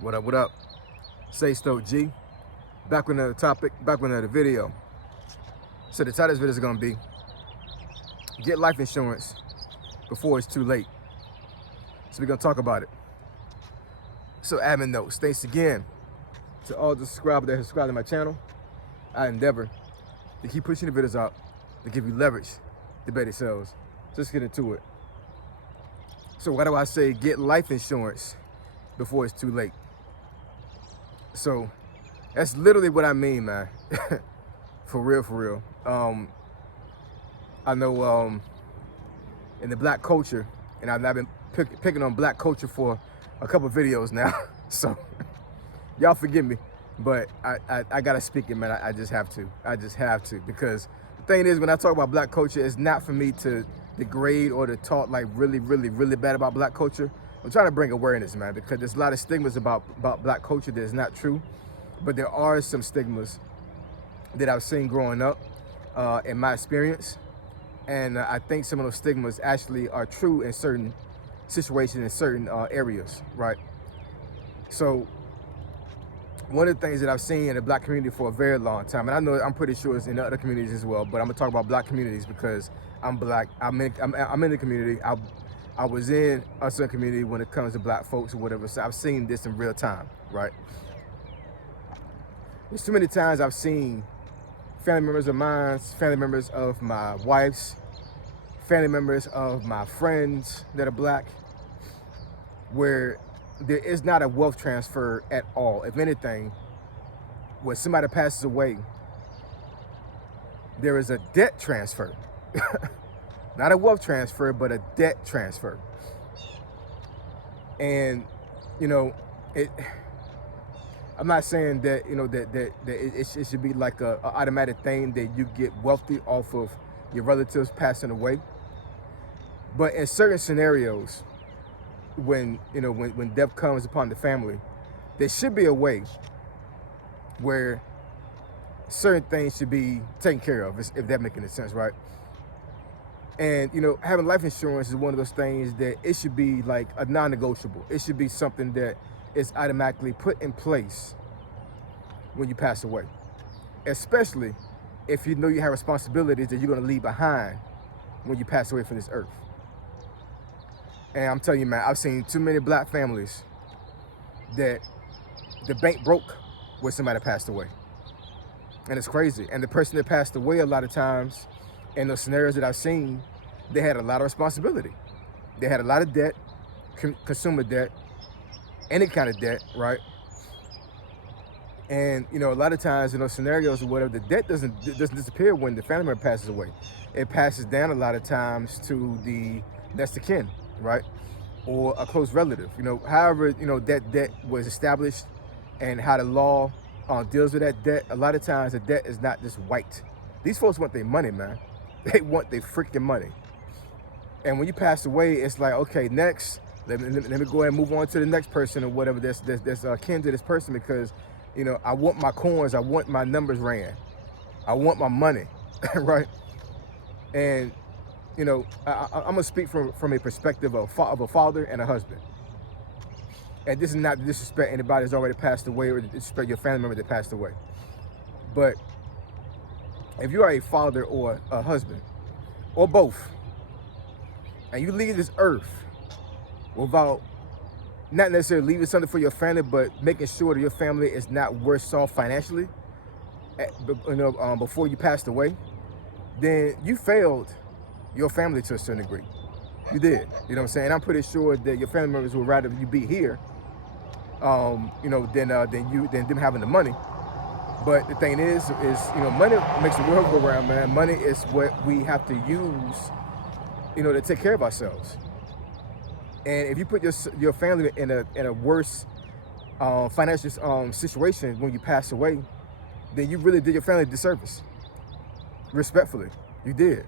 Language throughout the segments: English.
What up, what up? Say Stoke G. Back with another topic, back with another video. So the title of this video is gonna be get life insurance before it's too late. So we're gonna talk about it. So admin notes, thanks again to all the subscribers that have subscribed to my channel. I endeavor to keep pushing the videos out to give you leverage to better sales. So let's get into it. So why do I say get life insurance before it's too late? So that's literally what I mean, man. For real. I know in the black culture, and I've been picking on black culture for a couple of videos now. So y'all forgive me, but I gotta speak it, man. I just have to, because the thing is, when I talk about black culture, it's not for me to degrade or to talk like really bad about black culture. I'm trying to bring awareness, man, because there's a lot of stigmas about black culture that is not true, but there are some stigmas that I've seen growing up in my experience, and I think some of those stigmas actually are true in certain situations, in certain areas, right? So one of the things that I've seen in the black community for a very long time, and I know I'm pretty sure it's in other communities as well, but I'm gonna talk about black communities because I'm black. I'm in the community. I was in a certain community when it comes to black folks or whatever, so I've seen this in real time, right? There's too many times I've seen family members of mine, family members of my wife's, family members of my friends that are black, where there is not a wealth transfer at all. If anything, when somebody passes away, there is a debt transfer. Not a wealth transfer, but a debt transfer. And, you know, I'm not saying that, you know, that it should be like a automatic thing that you get wealthy off of your relatives passing away. But in certain scenarios, when, you know, when death comes upon the family, there should be a way where certain things should be taken care of, if that makes any sense, right? And, you know, having life insurance is one of those things that it should be like a non-negotiable. It should be something that is automatically put in place when you pass away, especially if you know you have responsibilities that you're going to leave behind when you pass away from this earth. And I'm telling you, man, I've seen too many black families that the bank broke when somebody passed away. And it's crazy. And the person that passed away, a lot of times, in those scenarios that I've seen, they had a lot of responsibility. They had a lot of debt, consumer debt, any kind of debt, right? And, you know, a lot of times in those scenarios or whatever, the debt doesn't disappear when the family member passes away. It passes down a lot of times to the next of kin, right? Or a close relative. You know, however, you know, that debt was established and how the law deals with that debt, a lot of times the debt is not just white. These folks want their money, man. They want their freaking money. And when you pass away, it's like, okay, next, let me go ahead and move on to the next person or whatever that's kin to this person, because, you know, I want my coins, I want my numbers ran, I want my money, right? And, you know, I'm gonna speak from a perspective of a father and a husband. And this is not to disrespect anybody that's already passed away or to disrespect your family member that passed away. But if you are a father or a husband, or both, and you leave this earth without not necessarily leaving something for your family, but making sure that your family is not worse off financially, you know, before you passed away, then you failed your family to a certain degree. You did. You know what I'm saying? I'm pretty sure that your family members would rather you be here, you know, than them having the money. But the thing is, you know, money makes the world go round, man. Money is what we have to use, you know, to take care of ourselves. And if you put your family in a worse financial situation when you pass away, then you really did your family a disservice. Respectfully, you did.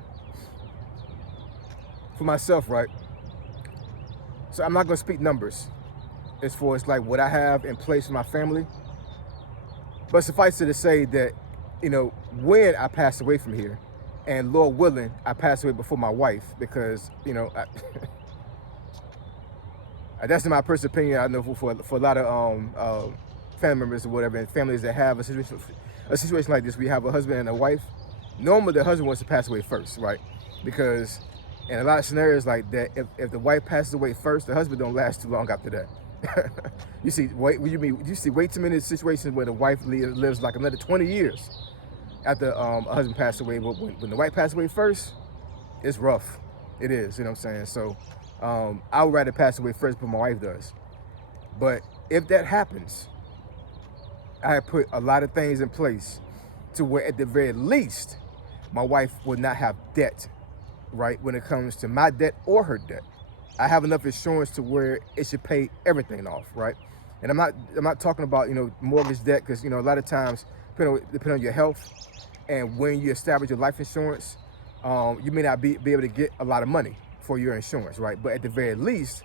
For myself, right? So I'm not gonna speak numbers as far as like what I have in place for my family. But suffice it to say that, you know, when I pass away from here, and Lord willing, I pass away before my wife, because, you know, That's in my personal opinion. I know for a lot of family members or whatever, and families that have a situation like this, we have a husband and a wife. Normally, the husband wants to pass away first, right? Because in a lot of scenarios like that, if the wife passes away first, the husband don't last too long after that. You see way too many situations where the wife lives like another 20 years after a husband passed away. But when the wife passed away first, it's rough. It is, you know what I'm saying? So I would rather pass away first, but my wife does. But if that happens, I have put a lot of things in place to where at the very least, my wife would not have debt, right? When it comes to my debt or her debt. I have enough insurance to where it should pay everything off, right? And I'm not talking about, mortgage debt, because, a lot of times, depending on your health and when you establish your life insurance, you may not be able to get a lot of money for your insurance, right? But at the very least,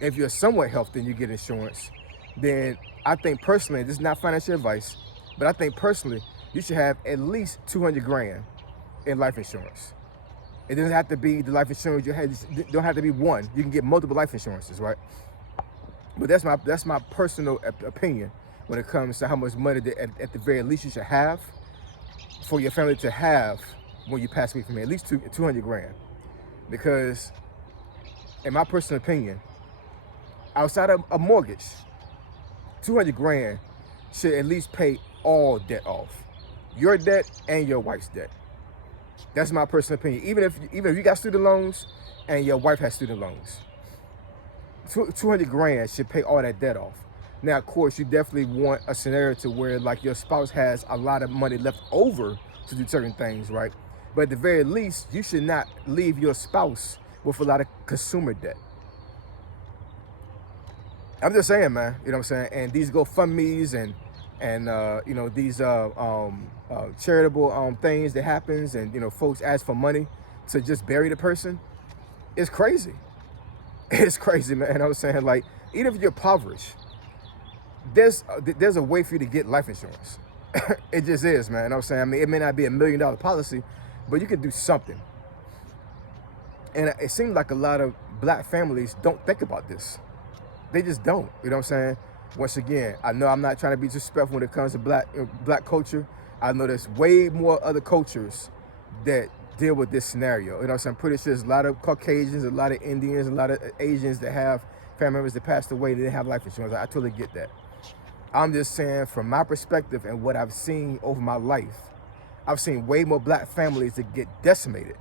if you're somewhat healthy and you get insurance, then I think personally, this is not financial advice, but I think personally, you should have at least 200 grand in life insurance. It doesn't have to be the life insurance you have. It don't have to be one. You can get multiple life insurances, right? But that's my personal opinion when it comes to how much money that at the very least you should have for your family to have when you pass away from here. At least 200 grand. Because in my personal opinion, outside of a mortgage, 200 grand should at least pay all debt off. Your debt and your wife's debt. That's my personal opinion. Even if you got student loans and your wife has student loans, 200 grand should pay all that debt off. Now, of course, you definitely want a scenario to where like your spouse has a lot of money left over to do certain things, right? But at the very least, you should not leave your spouse with a lot of consumer debt. I'm just saying, man, you know what I'm saying? And these GoFundMes and these charitable things that happens, and folks ask for money to just bury the person. It's crazy. It's crazy, man. I was saying, like, even if you're impoverished, there's a way for you to get life insurance. It just is, man. I was saying, I mean, it may not be $1 million policy, but you can do something. And it seems like a lot of black families don't think about this. They just don't. You know what I'm saying? Once again, I know I'm not trying to be disrespectful when it comes to black culture. I know there's way more other cultures that deal with this scenario. You know what I'm saying? I'm pretty sure there's a lot of Caucasians, a lot of Indians, a lot of Asians that have family members that passed away that didn't have life insurance. I totally get that. I'm just saying, from my perspective and what I've seen over my life, I've seen way more black families that get decimated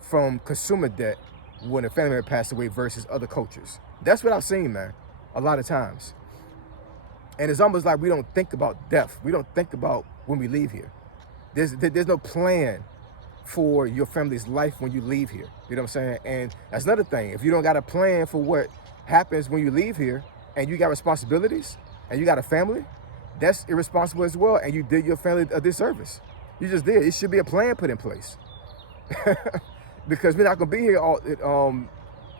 from consumer debt when a family member passed away versus other cultures. That's what I've seen, man, a lot of times. And it's almost like we don't think about death. We don't think about when we leave here. There's no plan for your family's life when you leave here. You know what I'm saying? And that's another thing. If you don't got a plan for what happens when you leave here, and you got responsibilities, and you got a family, that's irresponsible as well, and you did your family a disservice. You just did. It should be a plan put in place. Because we're not going to be here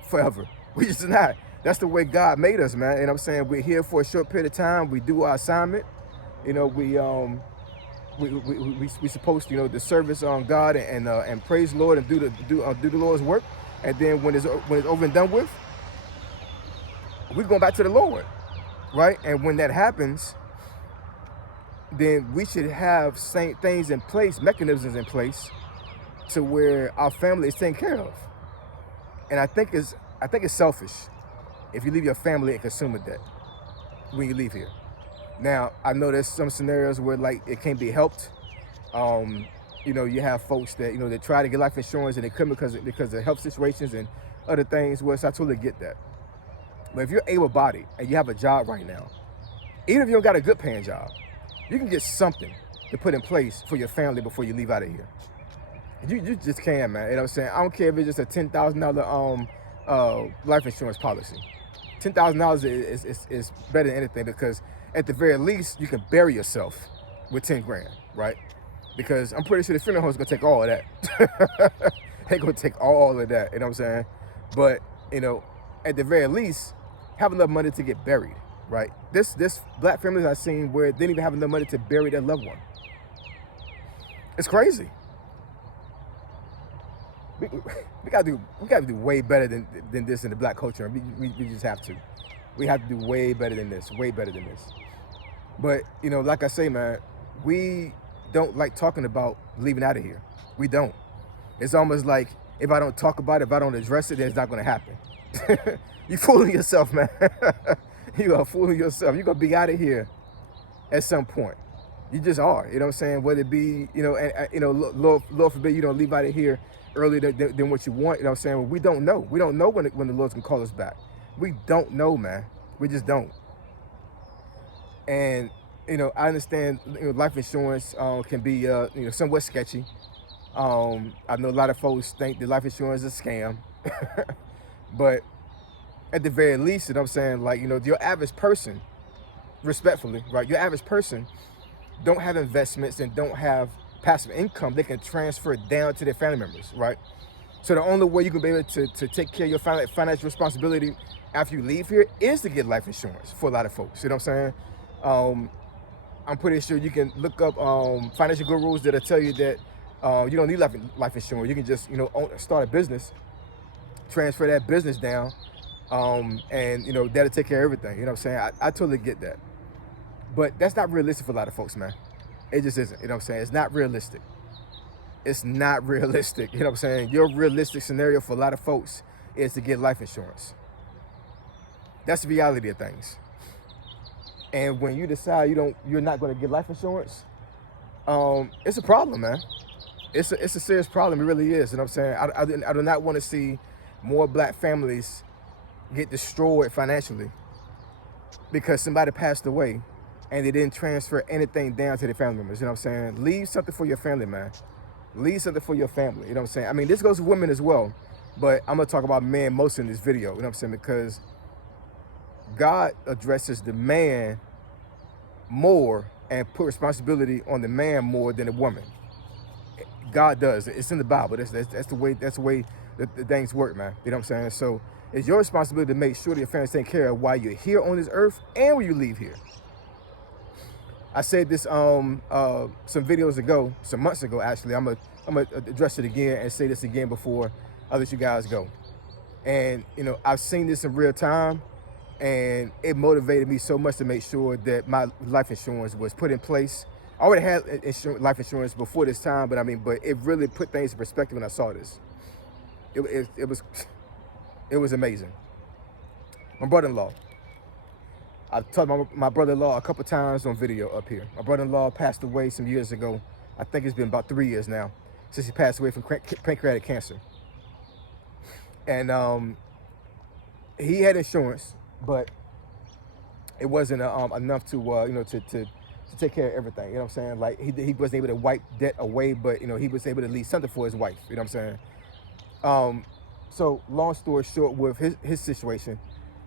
forever. We just not. That's the way God made us, man. And I'm saying, we're here for a short period of time. We do our assignment. We supposed to, to service on God and praise the Lord and do the Lord's work. And then when it's over and done with, we're going back to the Lord, right? And when that happens, then we should have same things in place, mechanisms in place, to where our family is taken care of. And I think it's selfish if you leave your family in consumer debt when you leave here. Now, I know there's some scenarios where like it can't be helped. You have folks that that try to get life insurance and they couldn't because of health situations and other things. Well, so I totally get that. But if you're able-bodied and you have a job right now, even if you don't got a good paying job, you can get something to put in place for your family before you leave out of here. You just can, man. You know what I'm saying? I don't care if it's just a $10,000 life insurance policy. $10,000 is better than anything, because at the very least you can bury yourself with 10 grand, right? Because I'm pretty sure the funeral home is gonna take all of that. They're gonna take all of that. You know what I'm saying? But at the very least, have enough money to get buried, right? This black families I've seen where they didn't even have enough money to bury their loved one. It's crazy. we, we gotta do way better than this in the black culture. We just have to. We have to do way better than this. Way better than this. But like I say, man, we don't like talking about leaving out of here. We don't. It's almost like if I don't talk about it, if I don't address it, then it's not gonna happen. You fooling yourself, man. You are fooling yourself. You're gonna be out of here at some point. You just are. You know what I'm saying? Whether it be, Lord forbid you don't leave out of here earlier than what you want. You know what I'm saying? Well, we don't know. We don't know when the Lord's gonna call us back. We don't know, man. We just don't. And I understand life insurance can be somewhat sketchy. I know a lot of folks think that life insurance is a scam, but at the very least, I'm saying, like, your average person, respectfully, right? Your average person don't have investments and don't have passive income they can transfer down to their family members, right? So the only way you can be able to take care of your financial responsibility after you leave here is to get life insurance for a lot of folks. You know what I'm saying? I'm pretty sure you can look up financial gurus that'll tell you that you don't need life insurance. You can just start a business, transfer that business down, and that'll take care of everything. You know what I'm saying? I totally get that, but that's not realistic for a lot of folks, man. It just isn't. You know what I'm saying? It's not realistic. It's not realistic. You know what I'm saying? Your realistic scenario for a lot of folks is to get life insurance. That's the reality of things. And when you decide you're not going to get life insurance, it's a problem, man. It's a serious problem. It really is. You know what I'm saying? I do not want to see more black families get destroyed financially because somebody passed away and they didn't transfer anything down to their family members. You know what I'm saying? Leave something for your family, man. Leave something for your family. You know what I'm saying? I mean, this goes to women as well, but I'm going to talk about men most in this video. You know what I'm saying? Because God addresses the man more and put responsibility on the man more than the woman. God does. It's in the Bible. That's the way the things work, man. You know what I'm saying? So it's your responsibility to make sure that your family's taken care of while you're here on this earth and when you leave here. I said this some videos ago, some months ago actually. I'm gonna address it again and say this again before I let you guys go. And I've seen this in real time, and it motivated me so much to make sure that my life insurance was put in place. I already had life insurance before this time, but it really put things in perspective when I saw this. It was amazing. My brother-in-law. I've talked my brother-in-law a couple times on video up here. My brother-in-law passed away some years ago. I think it's been about 3 years now since he passed away from pancreatic cancer. And he had insurance, but it wasn't enough to take care of everything. You know what I'm saying? Like he wasn't able to wipe debt away, but he was able to leave something for his wife. You know what I'm saying? So long story short, with his situation,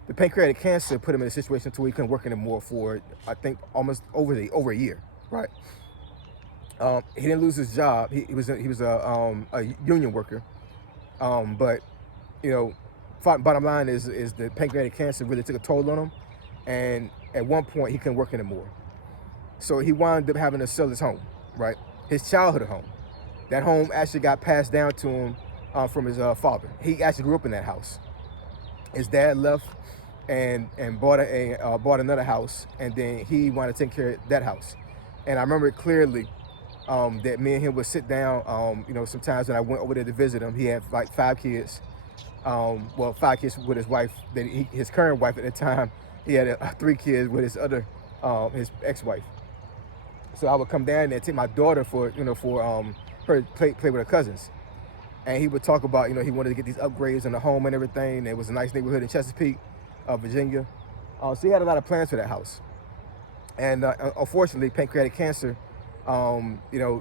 the pancreatic cancer put him in a situation to where he couldn't work anymore for, I think, almost over a year, right? He didn't lose his job. He was a union worker, but bottom line is the pancreatic cancer really took a toll on him, and at one point he couldn't work anymore. So he wound up having to sell his home, right? His childhood home. That home actually got passed down to him from his father. He actually grew up in that house. His dad left and bought another house, and then he wanted to take care of that house. And I remember clearly that me and him would sit down. Sometimes when I went over there to visit him, he had like 5 kids. 5 kids with his wife. His current wife at the time, he had 3 kids with his ex-wife. So I would come down there and take my daughter for her play with her cousins. And he would talk about, he wanted to get these upgrades in the home and everything. It was a nice neighborhood in Chesapeake, Virginia. So he had a lot of plans for that house. And unfortunately, pancreatic cancer, it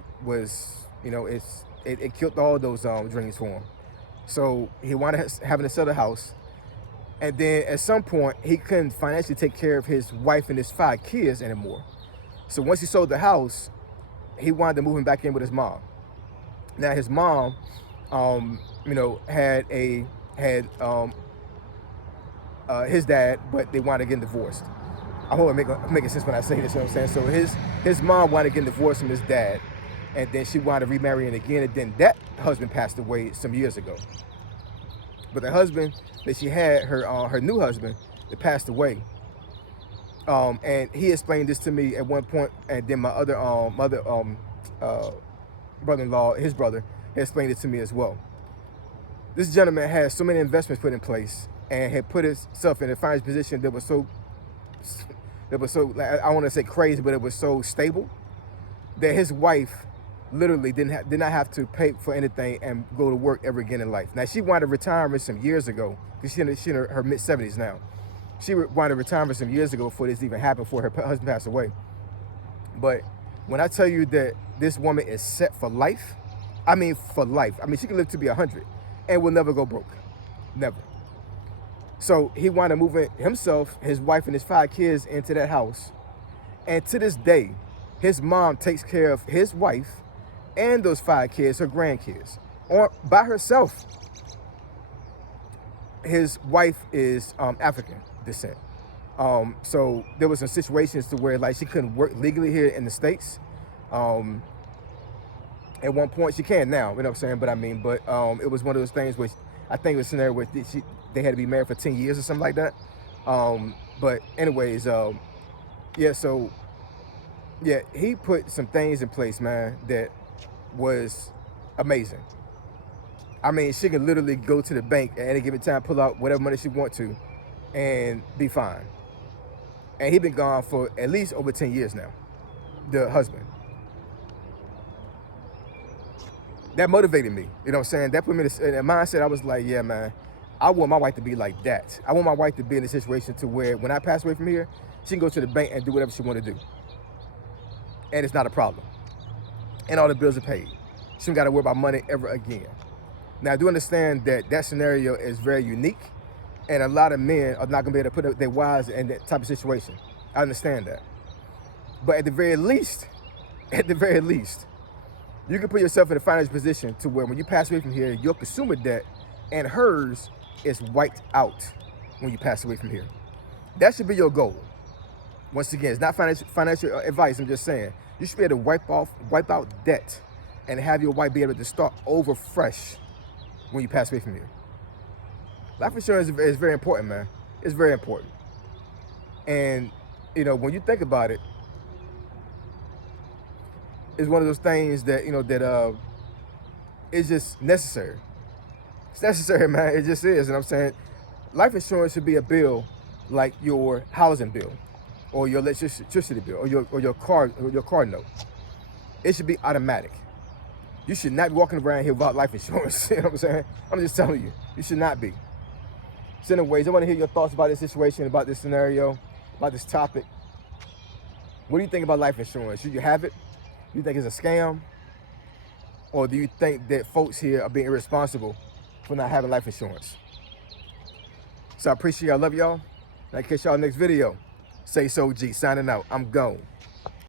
killed all those dreams for him. So he wanted having to sell the house. And then at some point, he couldn't financially take care of his wife and his 5 kids anymore. So once he sold the house, he wanted to move him back in with his mom. Now his mom, had his dad, but they wanted to get divorced. I hope I'm making sense when I say this. You know what I'm saying? So his mom wanted to get divorced from his dad, and then she wanted to remarry him again, and then that husband passed away some years ago. But the husband that she had, her new husband, that passed away. And he explained this to me at one point, and then my other brother-in-law, his brother, had explained it to me as well. This gentleman had so many investments put in place and had put himself in a financial position that was so, I want to say crazy, but it was so stable that his wife literally did not have to pay for anything and go to work ever again in life. Now, she wanted retirement some years ago, because she's in her mid-70s now. She wanted retirement some years ago before this even happened, before her husband passed away. But when I tell you that this woman is set for life, I mean for life. I mean, she can live to be 100 and will never go broke. Never. So he wanted to move himself, his wife, and his 5 kids into that house. And to this day, his mom takes care of his wife and those 5 kids, her grandkids, by herself. His wife is African descent. So there was some situations to where like she couldn't work legally here in the States. At one point, she can now, you know what I'm saying? But I mean, it was one of those things where I think it was a scenario where they had to be married for 10 years or something like that. But anyways, yeah, so yeah, he put some things in place, man, that was amazing. I mean, she can literally go to the bank at any given time, pull out whatever money she wants to, and be fine. And he's been gone for at least over 10 years now, the husband. That motivated me, you know what I'm saying? That put me in a mindset. I was like, yeah, man, I want my wife to be like that. I want my wife to be in a situation to where when I pass away from here, she can go to the bank and do whatever she want to do. And it's not a problem. And all the bills are paid. She don't got to worry about money ever again. Now, I do understand that that scenario is very unique, and a lot of men are not going to be able to put their wives in that type of situation. I understand that. But at the very least, you can put yourself in a financial position to where when you pass away from here, your consumer debt and hers is wiped out when you pass away from here. That should be your goal. Once again, it's not financial advice, I'm just saying. You should be able to wipe out debt and have your wife be able to start over fresh when you pass away from here. Life insurance is very important, man. It's very important. And, you know, when you think about it, it's one of those things that, you know, that it's just necessary. It's necessary, man. It just is. And I'm saying life insurance should be a bill like your housing bill or your electricity bill or your car note. It should be automatic. You should not be walking around here without life insurance. You know what I'm saying? I'm just telling you, you should not be. So anyways, I want to hear your thoughts about this situation, about this scenario, about this topic. What do you think about life insurance? Should you have it? Do you think it's a scam? Or do you think that folks here are being irresponsible for not having life insurance? So I appreciate y'all. I love y'all. And I'll catch y'all next video. Say so G, signing out. I'm gone.